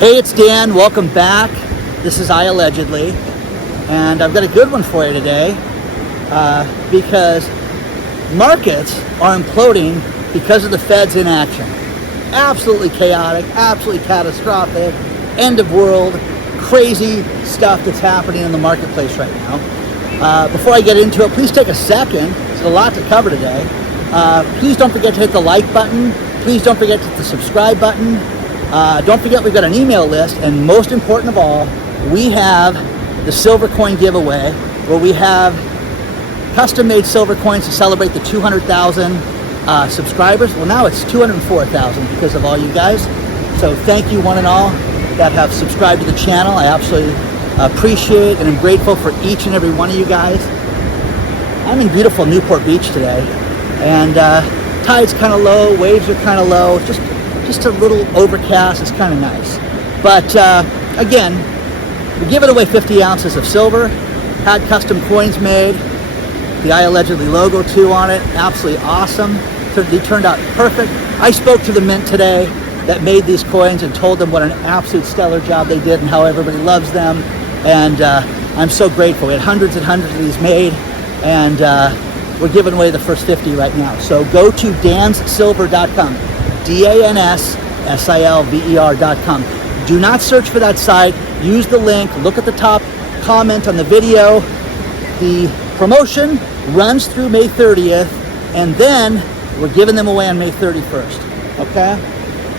Hey, it's Dan. Welcome back. This is iAllegedly, and I've got a good one for you today because markets are imploding because of the Fed's inaction. Absolutely chaotic, absolutely catastrophic, end of world, crazy stuff that's happening in the marketplace right now. Before I get into it, please take a second. There's a lot to cover today. Please don't forget to hit the like button. Please don't forget to hit the subscribe button. Don't forget we've got an email list, and most important of all, we have the silver coin giveaway where we have custom-made silver coins to celebrate the 200,000 subscribers. Well, now it's 204,000 because of all you guys. So thank you one and all that have subscribed to the channel. I absolutely appreciate and am grateful for each and every one of you guys. I'm in beautiful Newport Beach today, and tide's kind of low, waves are kind of low, just a little overcast. It's kind of nice. But again, we're giving away 50 ounces of silver, had custom coins made, the iAllegedly logo too on it, absolutely awesome. They turned out perfect. I spoke to the mint today that made these coins and told them what an absolute stellar job they did and how everybody loves them. And I'm so grateful. We had hundreds and hundreds of these made, and we're giving away the first 50 right now. So go to danssilver.com, DANSSILVER.com. Do not search for that site. Use the link. Look at the top comment on the video. The promotion runs through May 30th, and then we're giving them away on May 31st. Okay?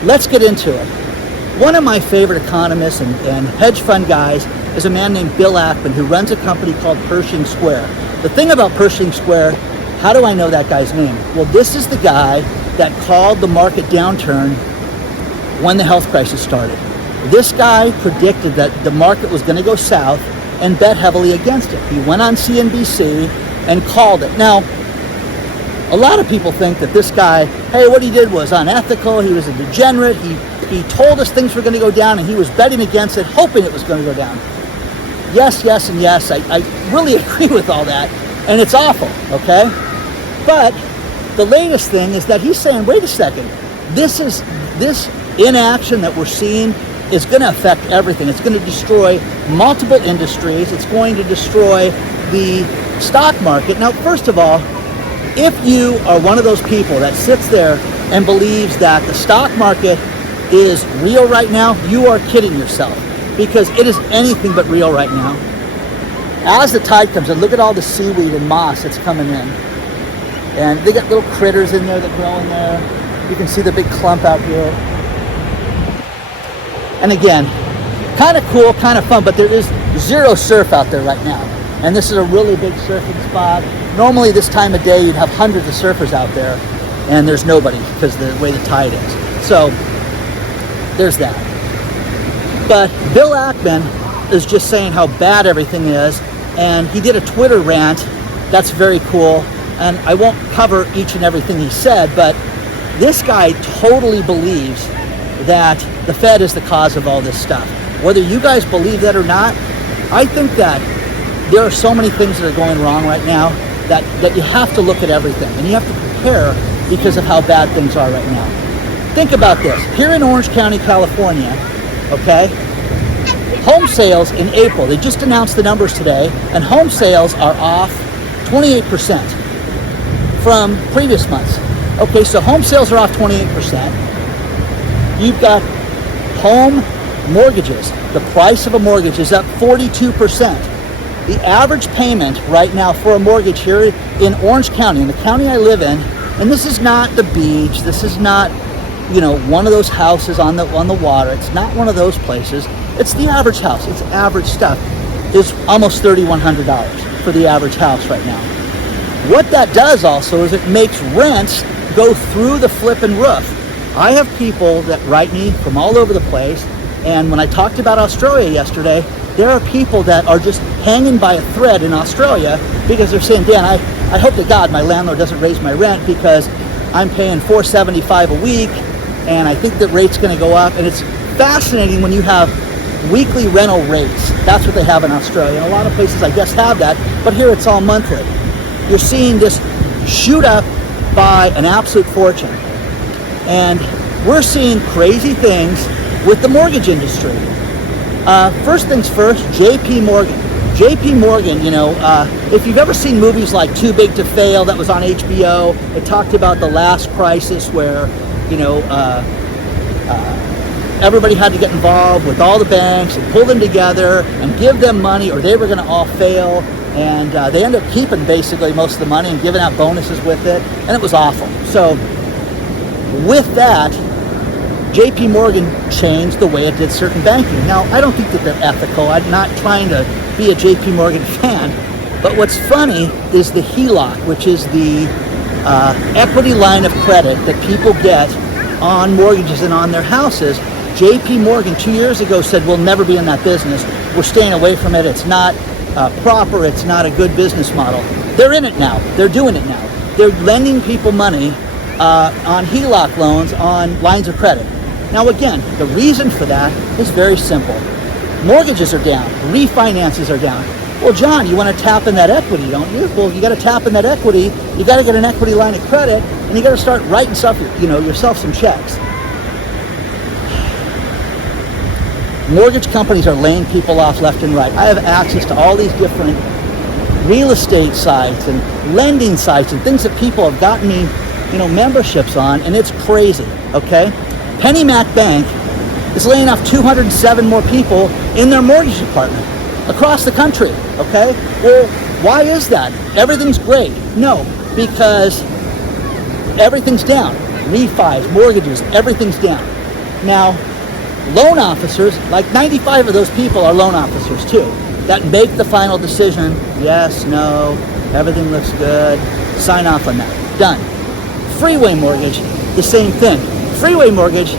Let's get into it. One of my favorite economists and hedge fund guys is a man named Bill Ackman, who runs a company called Phishing Square. The thing about Phishing Square, how do I know that guy's name? Well, this is the guy that called the market downturn when the health crisis started. This guy predicted that the market was going to go south and bet heavily against it. He went on CNBC and called it. Now, a lot of people think that this guy, hey, what he did was unethical, he was a degenerate, he told us things were going to go down and he was betting against it, hoping it was going to go down. Yes, yes, and yes, I really agree with all that, and it's awful, okay? But the latest thing is that he's saying, wait a second, this inaction that we're seeing is going to affect everything. It's going to destroy multiple industries. It's going to destroy the stock market. Now, first of all, if you are one of those people that sits there and believes that the stock market is real right now, you are kidding yourself, because it is anything but real right now. As the tide comes in, look at all the seaweed and moss that's coming in. And they got little critters in there that grow in there. You can see the big clump out here. And again, kind of cool, kind of fun, but there is zero surf out there right now. And this is a really big surfing spot. Normally this time of day, you'd have hundreds of surfers out there, and there's nobody because the way the tide is. So there's that. But Bill Ackman is just saying how bad everything is, and he did a Twitter rant. That's very cool. And I won't cover each and everything he said, but this guy totally believes that the Fed is the cause of all this stuff. Whether you guys believe that or not, I think that there are so many things that are going wrong right now that you have to look at everything, and you have to prepare because of how bad things are right now. Think about this. Here in Orange County, California, okay, home sales in April, they just announced the numbers today, and home sales are off 28%. From previous months. Okay, so home sales are off 28%. You've got home mortgages. The price of a mortgage is up 42%. The average payment right now for a mortgage here in Orange County, in the county I live in, and this is not the beach, this is not, one of those houses on the water, it's not one of those places, it's the average house, it's average stuff, is almost $3,100 for the average house right now. What that does also is it makes rents go through the flipping roof. I have people that write me from all over the place, and when I talked about Australia yesterday, there are people that are just hanging by a thread in Australia because they're saying, Dan, I hope to God my landlord doesn't raise my rent because I'm paying $475 a week, and I think the rate's going to go up. And it's fascinating when you have weekly rental rates. That's what they have in Australia. And a lot of places, I guess, have that, but here it's all monthly. You're seeing this shoot up by an absolute fortune. And we're seeing crazy things with the mortgage industry. First things first, JP Morgan. JP Morgan, if you've ever seen movies like Too Big to Fail, that was on HBO, it talked about the last crisis where, everybody had to get involved with all the banks and pull them together and give them money or they were going to all fail. And they ended up keeping basically most of the money and giving out bonuses with it. And it was awful. So with that, JP Morgan changed the way it did certain banking. Now, I don't think that they're ethical. I'm not trying to be a JP Morgan fan. But what's funny is the HELOC, which is the equity line of credit that people get on mortgages and on their houses. JP Morgan 2 years ago said, we'll never be in that business. We're staying away from it. It's not proper. It's not a good business model. They're in it now. They're doing it now. They're lending people money on HELOC loans, on lines of credit. Now, again, the reason for that is very simple. Mortgages are down. Refinances are down. Well, John, you want to tap in that equity, don't you? Well, you got to tap in that equity. You got to get an equity line of credit, and you got to start writing yourself some checks. Mortgage companies are laying people off left and right. I have access to all these different real estate sites and lending sites and things that people have gotten me, memberships on, and it's crazy, okay? PennyMac Bank is laying off 207 more people in their mortgage department across the country, okay? Well, why is that? Everything's great. No, because everything's down. Refis, mortgages, everything's down. Now, loan officers, like 95 of those people are loan officers too, that make the final decision. Yes, no, everything looks good. Sign off on that. Done. Freeway mortgage, the same thing. Freeway mortgage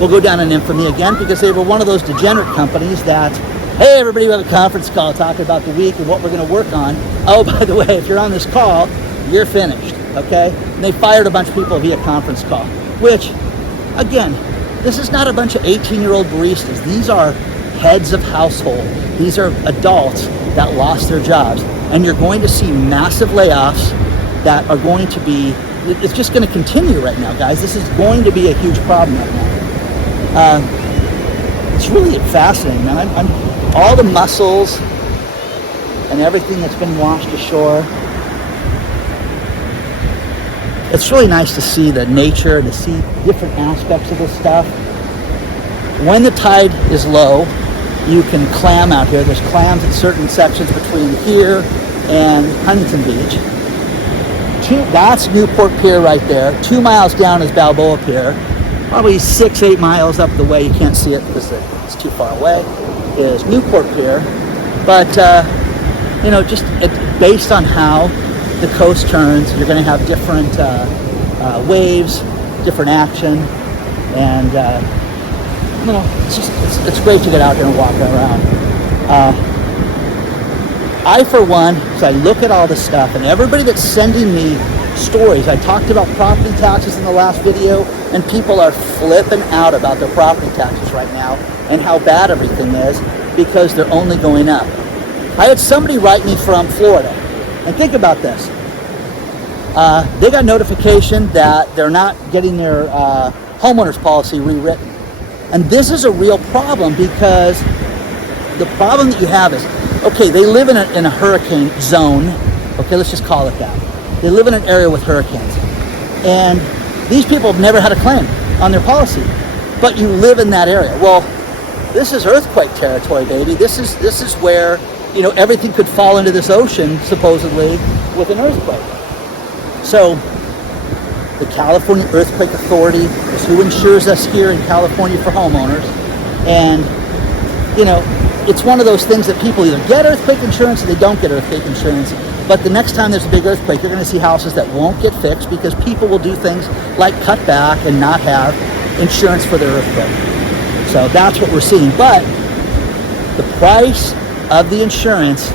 will go down in infamy again because they were one of those degenerate companies that, hey, everybody, we have a conference call talking about the week and what we're going to work on. Oh, by the way, if you're on this call, you're finished, okay? And they fired a bunch of people via conference call, which, again, this is not a bunch of 18-year-old baristas. These are heads of household. These are adults that lost their jobs. And you're going to see massive layoffs that are going to be, it's just going to continue right now, guys. This is going to be a huge problem right now. It's really fascinating, man. I'm all the mussels and everything that's been washed ashore. It's really nice to see the nature, to see different aspects of this stuff. When the tide is low, you can clam out here. There's clams in certain sections between here and Huntington Beach. That's Newport Pier right there. 2 miles down is Balboa Pier. Probably 6-8 miles up the way, you can't see it because it's too far away, is Newport Pier. But, just based on how the coast turns, you're going to have different waves, different action, and it's great to get out here and walk around. I, for one, so I look at all this stuff, and everybody that's sending me stories. I talked about property taxes in the last video, and people are flipping out about their property taxes right now and how bad everything is because they're only going up. I had somebody write me from Florida. And think about this. They got notification that they're not getting their homeowner's policy rewritten. And this is a real problem because the problem that you have is, okay, they live in a hurricane zone. Okay, let's just call it that. They live in an area with hurricanes. And these people have never had a claim on their policy. But you live in that area. Well, this is earthquake territory, baby. This is where, everything could fall into this ocean, supposedly, with an earthquake. So, the California Earthquake Authority is who insures us here in California for homeowners. And, it's one of those things that people either get earthquake insurance or they don't get earthquake insurance. But the next time there's a big earthquake, you're going to see houses that won't get fixed because people will do things like cut back and not have insurance for their earthquake. So that's what we're seeing. But the price of the insurance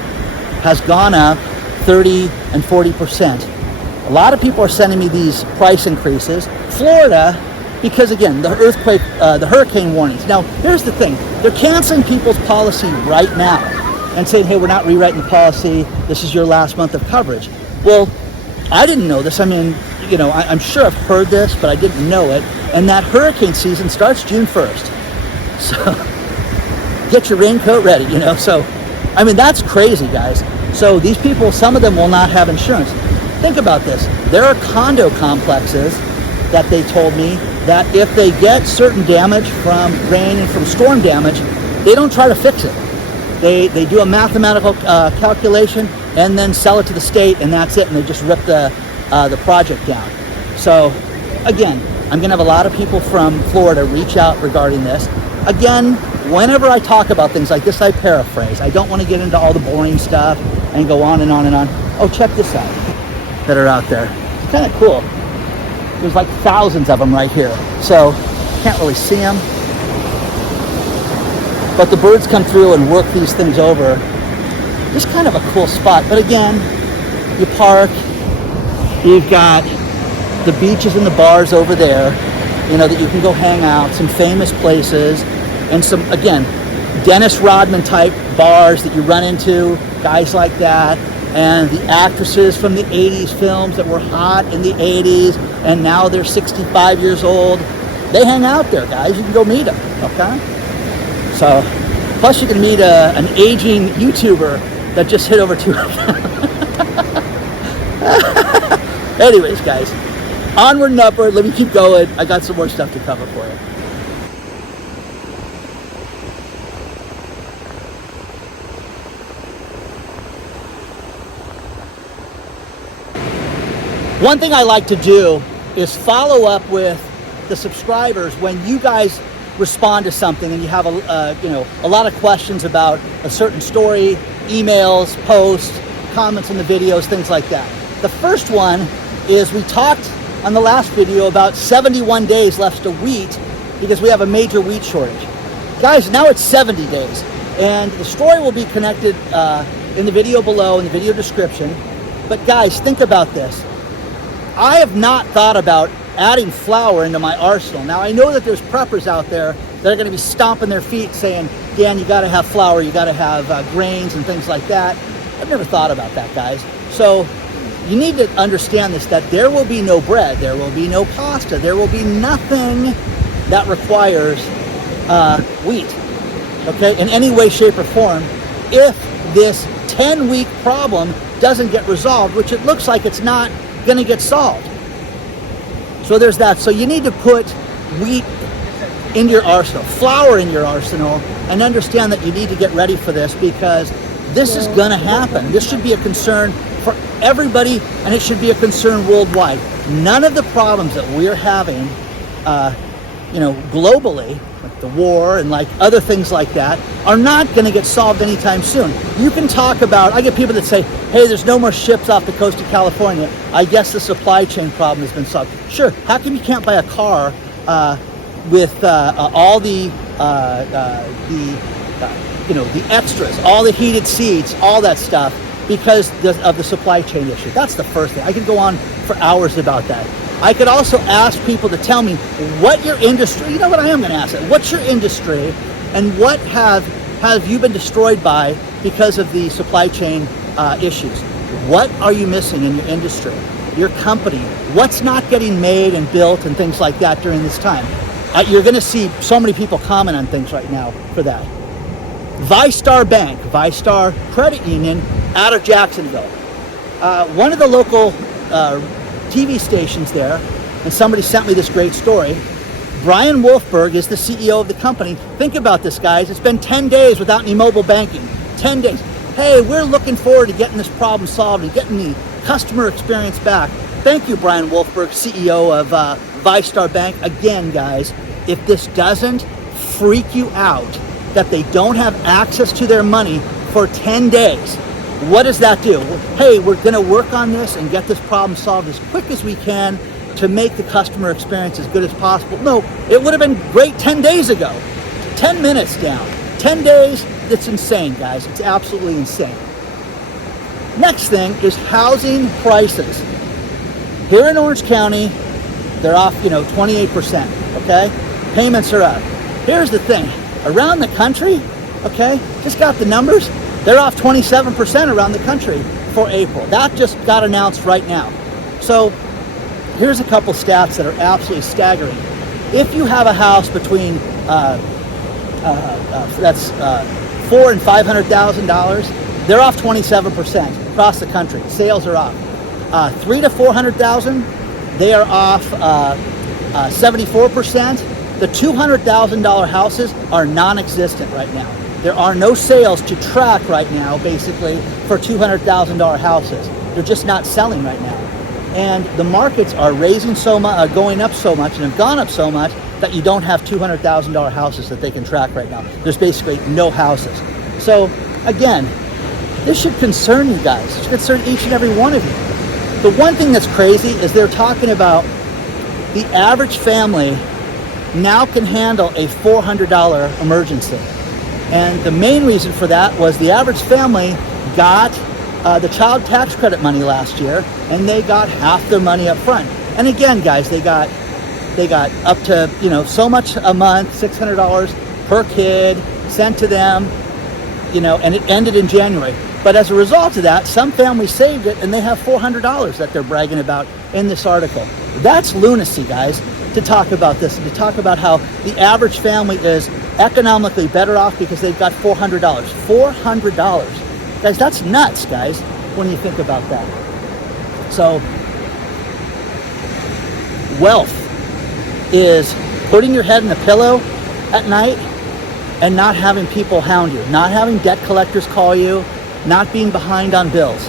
has gone up 30 and 40%. A lot of people are sending me these price increases. Florida, because again, the earthquake, the hurricane warnings. Now, here's the thing. They're canceling people's policy right now and saying, hey, we're not rewriting the policy. This is your last month of coverage. Well, I didn't know this. I mean, I'm sure I've heard this, but I didn't know it. And that hurricane season starts June 1st. So get your raincoat ready, you know. So, I mean, that's crazy, guys. So these people, some of them will not have insurance. Think about this. There are condo complexes that they told me that if they get certain damage from rain and from storm damage, they don't try to fix it. They do a mathematical calculation and then sell it to the state, and that's it, and they just rip the project down. So again, I'm gonna have a lot of people from Florida reach out regarding this. Again, whenever I talk about things like this, I paraphrase. I don't want to get into all the boring stuff and go on and on and on. Oh, check this out, that are out there. It's kind of cool. There's like thousands of them right here. So can't really see them. But the birds come through and work these things over. Just kind of a cool spot. But again, you park, you've got the beaches and the bars over there, you know, that you can go hang out, some famous places, and some, again, Dennis Rodman type bars that you run into, guys like that, and the actresses from the 80s films that were hot in the 80s, and now they're 65 years old. They hang out there, guys. You can go meet them, okay? So, plus you can meet an aging YouTuber that just hit over 200. Anyways, guys, onward and upward. Let me keep going. I got some more stuff to cover for you. One thing I like to do is follow up with the subscribers when you guys respond to something and you have a lot of questions about a certain story, emails, posts, comments in the videos, things like that. The first one is we talked on the last video about 71 days left to wheat because we have a major wheat shortage. Guys, now it's 70 days, and the story will be connected in the video below, in the video description. But guys, think about this. I have not thought about adding flour into my arsenal. Now, I know that there's preppers out there that are going to be stomping their feet saying, Dan, you got to have flour, you got to have grains and things like that. I've never thought about that, guys. So you need to understand this, that there will be no bread, there will be no pasta, there will be nothing that requires wheat, okay, in any way, shape, or form, if this 10-week problem doesn't get resolved, which it looks like it's not going to get solved. So there's that. So you need to put wheat in your arsenal, flour in your arsenal, and understand that you need to get ready for this, because this is going to happen. This should be a concern for everybody, and it should be a concern worldwide. None of the problems that we're having, globally, like the war and like other things like that, are not going to get solved anytime soon. You can talk about, I get people that say, hey, there's no more ships off the coast of California. I guess the supply chain problem has been solved. Sure, how come you can't buy a car with all the extras, all the heated seats, all that stuff, because of the supply chain issue? That's the first thing. I could go on for hours about that. I could also ask people to tell me what your industry, you know what, I am going to ask it. What's your industry, and what have you been destroyed by because of the supply chain issues? What are you missing in your industry, your company? What's not getting made and built and things like that during this time? You're going to see so many people comment on things right now for that. ViStar Bank, ViStar Credit Union out of Jacksonville. One of the local TV stations there, and somebody sent me this great story. Brian Wolfberg is the CEO of the company. Think about this, guys. It's been 10 days without any mobile banking. 10 days. Hey, we're looking forward to getting this problem solved and getting the customer experience back. Thank you, Brian Wolfberg, CEO of ViStar Bank. Again, guys, if this doesn't freak you out that they don't have access to their money for 10 days, what does that do? Hey, we're going to work on this and get this problem solved as quick as we can to make the customer experience as good as possible. No, it would have been great 10 days ago. 10 minutes down. 10 days, that's insane, guys. It's absolutely insane. Next thing is housing prices. Here in Orange County, they're off, 28%, okay? Payments are up. Here's the thing. Around the country, okay, just got the numbers. They're off 27% around the country for April. That just got announced right now. So here's a couple stats that are absolutely staggering. If you have a house between that's $400,000 and $500,000. They're off 27% across the country. Sales are off. $300,000 to $400,000, they are off 74%. The $200,000 houses are non-existent right now. There are no sales to track right now, basically, for $200,000 houses. They're just not selling right now. And the markets are raising so much, going up so much, and have gone up so much that you don't have $200,000 houses that they can track right now. There's basically no houses. So again, this should concern you guys. It should concern each and every one of you. The one thing that's crazy is they're talking about the average family now can handle a $400 emergency. And the main reason for that was the average family got the child tax credit money last year, and they got half their money up front. And again, guys, they got up to, so much a month, $600 per kid sent to them, and it ended in January. But as a result of that, some families saved it, and they have $400 that they're bragging about in this article. That's lunacy, guys, to talk about this, and to talk about how the average family is economically better off because they've got $400. $400. Guys, that's nuts, guys, when you think about that. So, wealth is putting your head in the pillow at night and not having people hound you, not having debt collectors call you, not being behind on bills,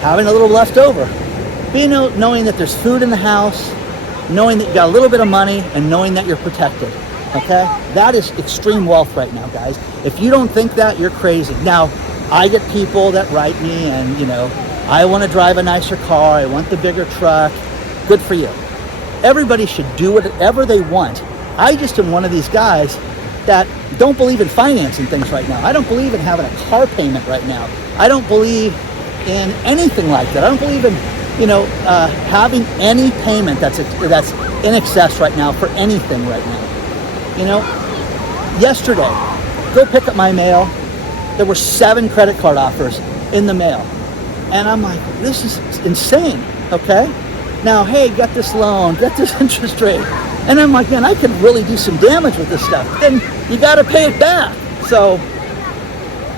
having a little left over, knowing that there's food in the house, knowing that you got a little bit of money, and knowing that you're protected. Okay? That is extreme wealth right now, guys. If you don't think that, you're crazy. Now, I get people that write me and, I want to drive a nicer car, I want the bigger truck. Good for you. Everybody should do whatever they want. I just am one of these guys that don't believe in financing things right now. I don't believe in having a car payment right now. I don't believe in anything like that. I don't believe in, having any payment that's in excess right now for anything right now. Yesterday, go pick up my mail. There were 7 credit card offers in the mail. And I'm like, this is insane, okay? Now, hey, get this loan, get this interest rate. And I'm like, man, I could really do some damage with this stuff. Then you got to pay it back. So,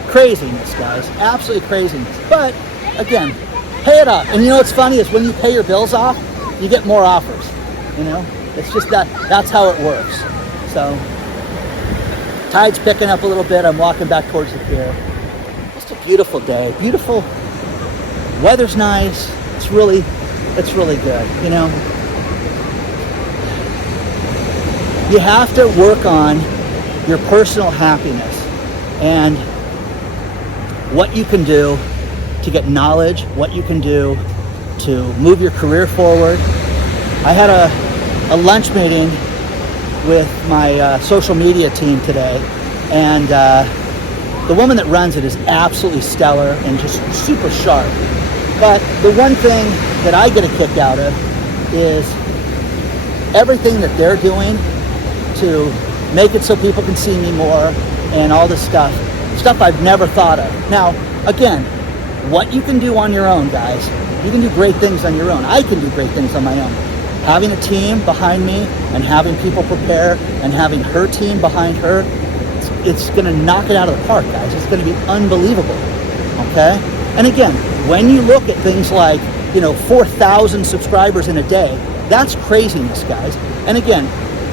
craziness, guys, absolutely craziness. But, again, pay it off. And what's funny is when you pay your bills off, you get more offers, It's just that's how it works. So, tide's picking up a little bit. I'm walking back towards the pier. Just a beautiful day. Beautiful. Weather's nice. It's really good, You have to work on your personal happiness and what you can do to get knowledge, what you can do to move your career forward. I had a lunch meeting with my social media team today, and the woman that runs it is absolutely stellar and just super sharp. But the one thing that I get a kick out of is everything that they're doing to make it so people can see me more and all this stuff I've never thought of. Now, again, what you can do on your own, guys, you can do great things on your own. I can do great things on my own. Having a team behind me and having people prepare and having her team behind her, it's going to knock it out of the park, guys. It's going to be unbelievable, okay? And again, when you look at things like, 4,000 subscribers in a day, that's craziness, guys. And again,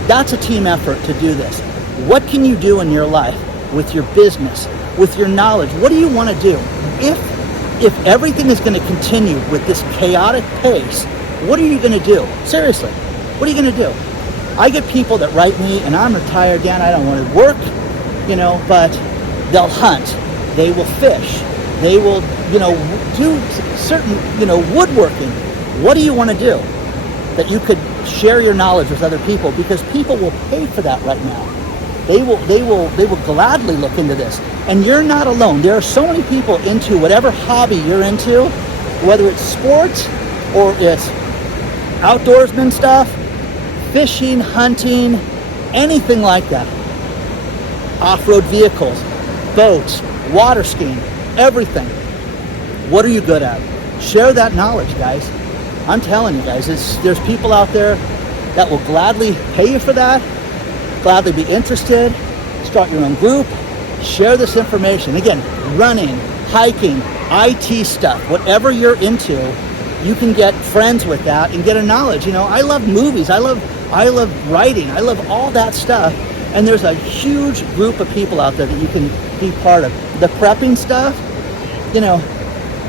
that's a team effort to do this. What can you do in your life with your business, with your knowledge? What do you want to do? If everything is going to continue with this chaotic pace, what are you going to do? Seriously, what are you going to do? I get people that write me, and I'm retired, Dan, I don't want to work, but they'll hunt, they will fish, they will, do certain, woodworking. What do you want to do that you could share your knowledge with other people? Because people will pay for that right now. They will gladly look into this. And you're not alone. There are so many people into whatever hobby you're into, whether it's sports or it's outdoorsman stuff, fishing, hunting, anything like that. Off-road vehicles, boats, water skiing, everything. What are you good at? Share that knowledge, guys. I'm telling you guys, there's people out there that will gladly pay you for that, gladly be interested. start your own group, share this information. Again, running, hiking, IT stuff, whatever you're into, you can get friends with that and get a knowledge. I love movies, I love writing, I love all that stuff. And there's a huge group of people out there that you can be part of. The prepping stuff,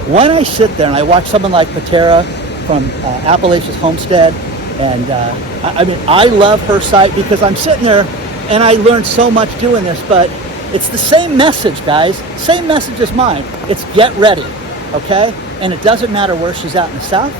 when I sit there and I watch someone like Patera from Appalachias Homestead, and I love her site because I'm sitting there and I learned so much doing this, but it's the same message, guys. Same message as mine. It's get ready, okay? And it doesn't matter where she's at in the south,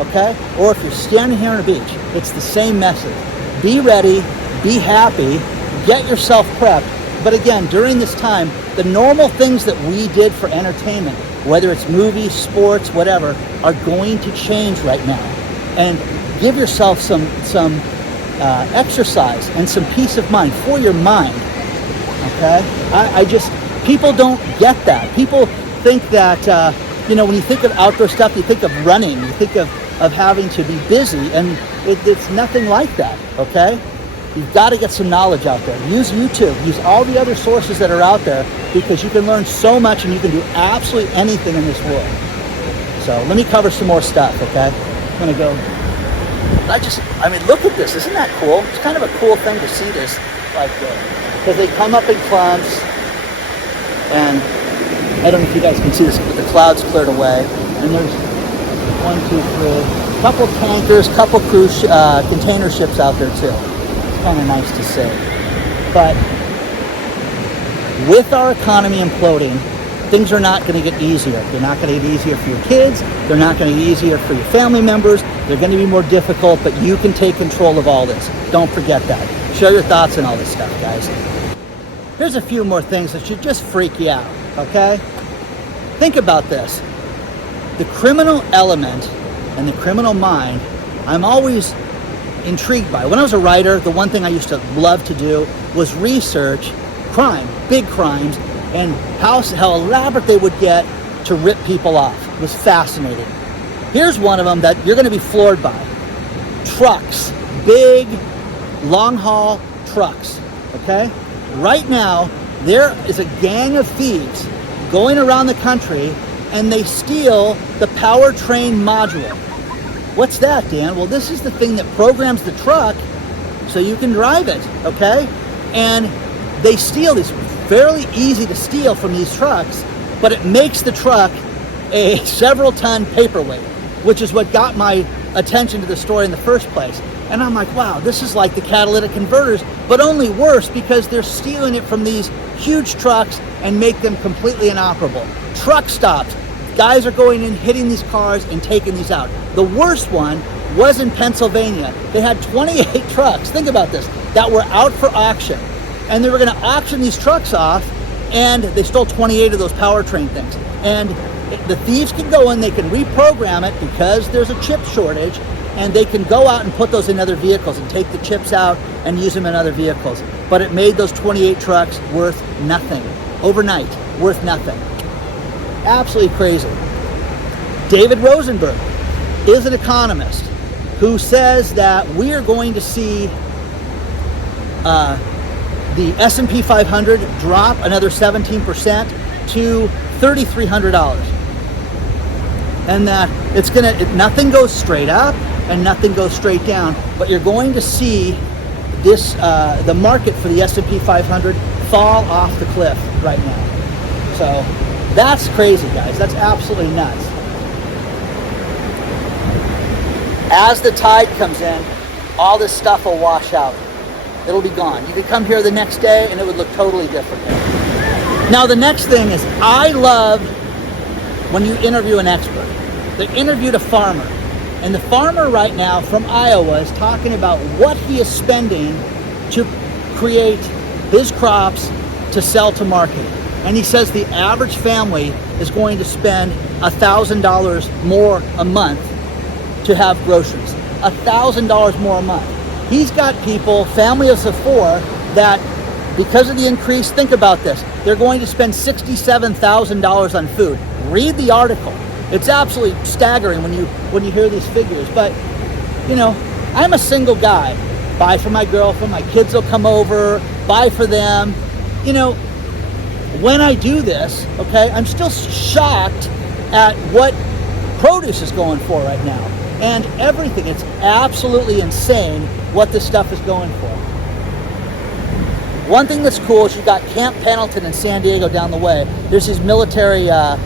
okay? Or if you're standing here on a beach, it's the same message. Be ready, be happy, get yourself prepped. But again, during this time, the normal things that we did for entertainment, whether it's movies, sports, whatever, are going to change right now. And give yourself some exercise and some peace of mind for your mind, okay? People don't get that. People think that, when you think of outdoor stuff, you think of running, you think of having to be busy, and it's nothing like that, okay? You've got to get some knowledge out there. Use YouTube, use all the other sources that are out there, because you can learn so much and you can do absolutely anything in this world. So let me cover some more stuff, okay? I'm gonna go. Look at this, isn't that cool? It's kind of a cool thing to see this like this, because they come up in clumps, and I don't know if you guys can see this, but the clouds cleared away, and there's 1, 2, 3, couple tankers, couple cruise container ships out there too. It's kind of nice to see. But with our economy imploding, things are not going to get easier. They're not going to get easier for your kids. They're not going to get easier for your family members. They're going to be more difficult, but you can take control of all this. Don't forget that. Share your thoughts on all this stuff, guys. Here's a few more things that should just freak you out, okay? Think about this. The criminal element and the criminal mind, I'm always intrigued by. When I was a writer, the one thing I used to love to do was research crime, big crimes, and how elaborate they would get to rip people off. It was fascinating. Here's one of them that you're going to be floored by. Trucks, big, long-haul trucks, okay? Right now, there is a gang of thieves going around the country, and they steal the powertrain module. What's that, Dan? Well, this is the thing that programs the truck so you can drive it, okay? And they steal these. Fairly easy to steal from these trucks, but it makes the truck a several ton paperweight, which is what got my attention to the story in the first place. And I'm like, wow, this is like the catalytic converters, but only worse, because they're stealing it from these huge trucks and make them completely inoperable. Truck stops. Guys are going in, hitting these cars and taking these out. The worst one was in Pennsylvania. They had 28 trucks, think about this, that were out for auction. And they were going to auction these trucks off, and they stole 28 of those powertrain things. And the thieves can go in, they can reprogram it because there's a chip shortage, and they can go out and put those in other vehicles and take the chips out and use them in other vehicles. But it made those 28 trucks worth nothing. Overnight, worth nothing. Absolutely crazy. David Rosenberg is an economist who says that we are going to see the S&P 500 drop another 17% to $3,300. And that nothing goes straight up and nothing goes straight down, but you're going to see this, the market for the S&P 500 fall off the cliff right now. So that's crazy, guys. That's absolutely nuts. As the tide comes in, all this stuff will wash out. It'll be gone. You could come here the next day and it would look totally different. Now the next thing is, I love when you interview an expert. They interviewed a farmer, and the farmer right now from Iowa is talking about what he is spending to create his crops to sell to market. And he says the average family is going to spend $1,000 more a month to have groceries. $1,000 more a month. He's got people, families of 4, that because of the increase, think about this, they're going to spend $67,000 on food. Read the article. It's absolutely staggering when you hear these figures. But, I'm a single guy. Buy for my girlfriend, my kids will come over, buy for them. you know, when I do this, okay, I'm still shocked at what produce is going for right now. And everything, it's absolutely insane what this stuff is going for. One thing that's cool is you got Camp Pendleton in San Diego down the way. There's these military, I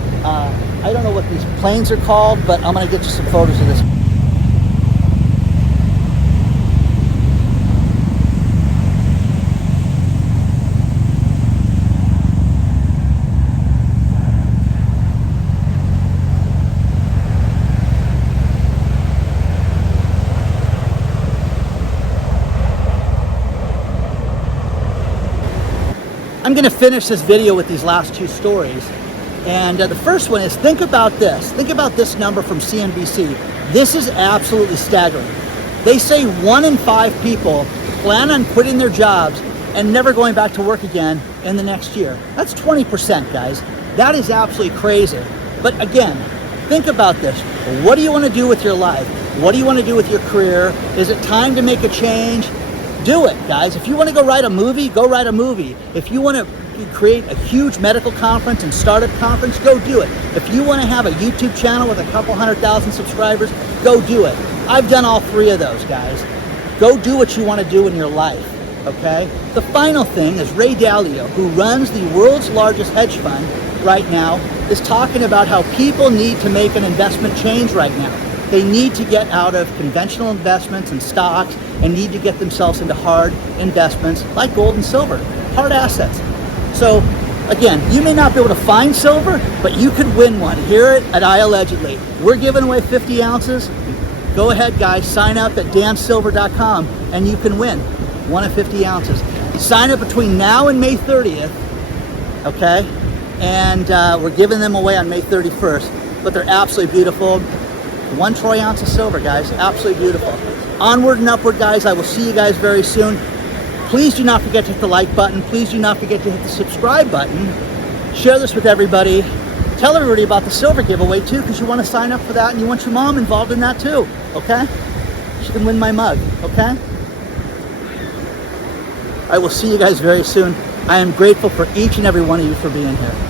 don't know what these planes are called, but I'm gonna get you some photos of this. I'm going to finish this video with these last two stories. And the first one is, think about this. Think about this number from CNBC. This is absolutely staggering. They say 1 in 5 people plan on quitting their jobs and never going back to work again in the next year. That's 20%, guys. That is absolutely crazy. But again, think about this. What do you want to do with your life? What do you want to do with your career? Is it time to make a change? Do it, guys. If you want to go write a movie, go write a movie. If you want to create a huge medical conference and startup conference, go do it. If you want to have a YouTube channel with a couple 100,000 subscribers, go do it. I've done all 3 of those, guys. Go do what you want to do in your life, okay? The final thing is Ray Dalio, who runs the world's largest hedge fund right now, is talking about how people need to make an investment change right now. They need to get out of conventional investments and stocks and need to get themselves into hard investments like gold and silver, hard assets. So again, you may not be able to find silver, but you could win one here at iAllegedly. We're giving away 50 ounces. Go ahead, guys, sign up at dansilver.com and you can win one of 50 ounces. Sign up between now and May 30th, okay? And we're giving them away on May 31st, but they're absolutely beautiful. 1 troy ounce of silver, guys, absolutely beautiful. Onward and upward, guys. I will see you guys very soon. Please do not forget to hit the like button. Please do not forget to hit the subscribe button. Share this with everybody. Tell everybody about the silver giveaway too, because you want to sign up for that and you want your mom involved in that too, okay? She can win my mug, okay? I will see you guys very soon. I am grateful for each and every one of you for being here.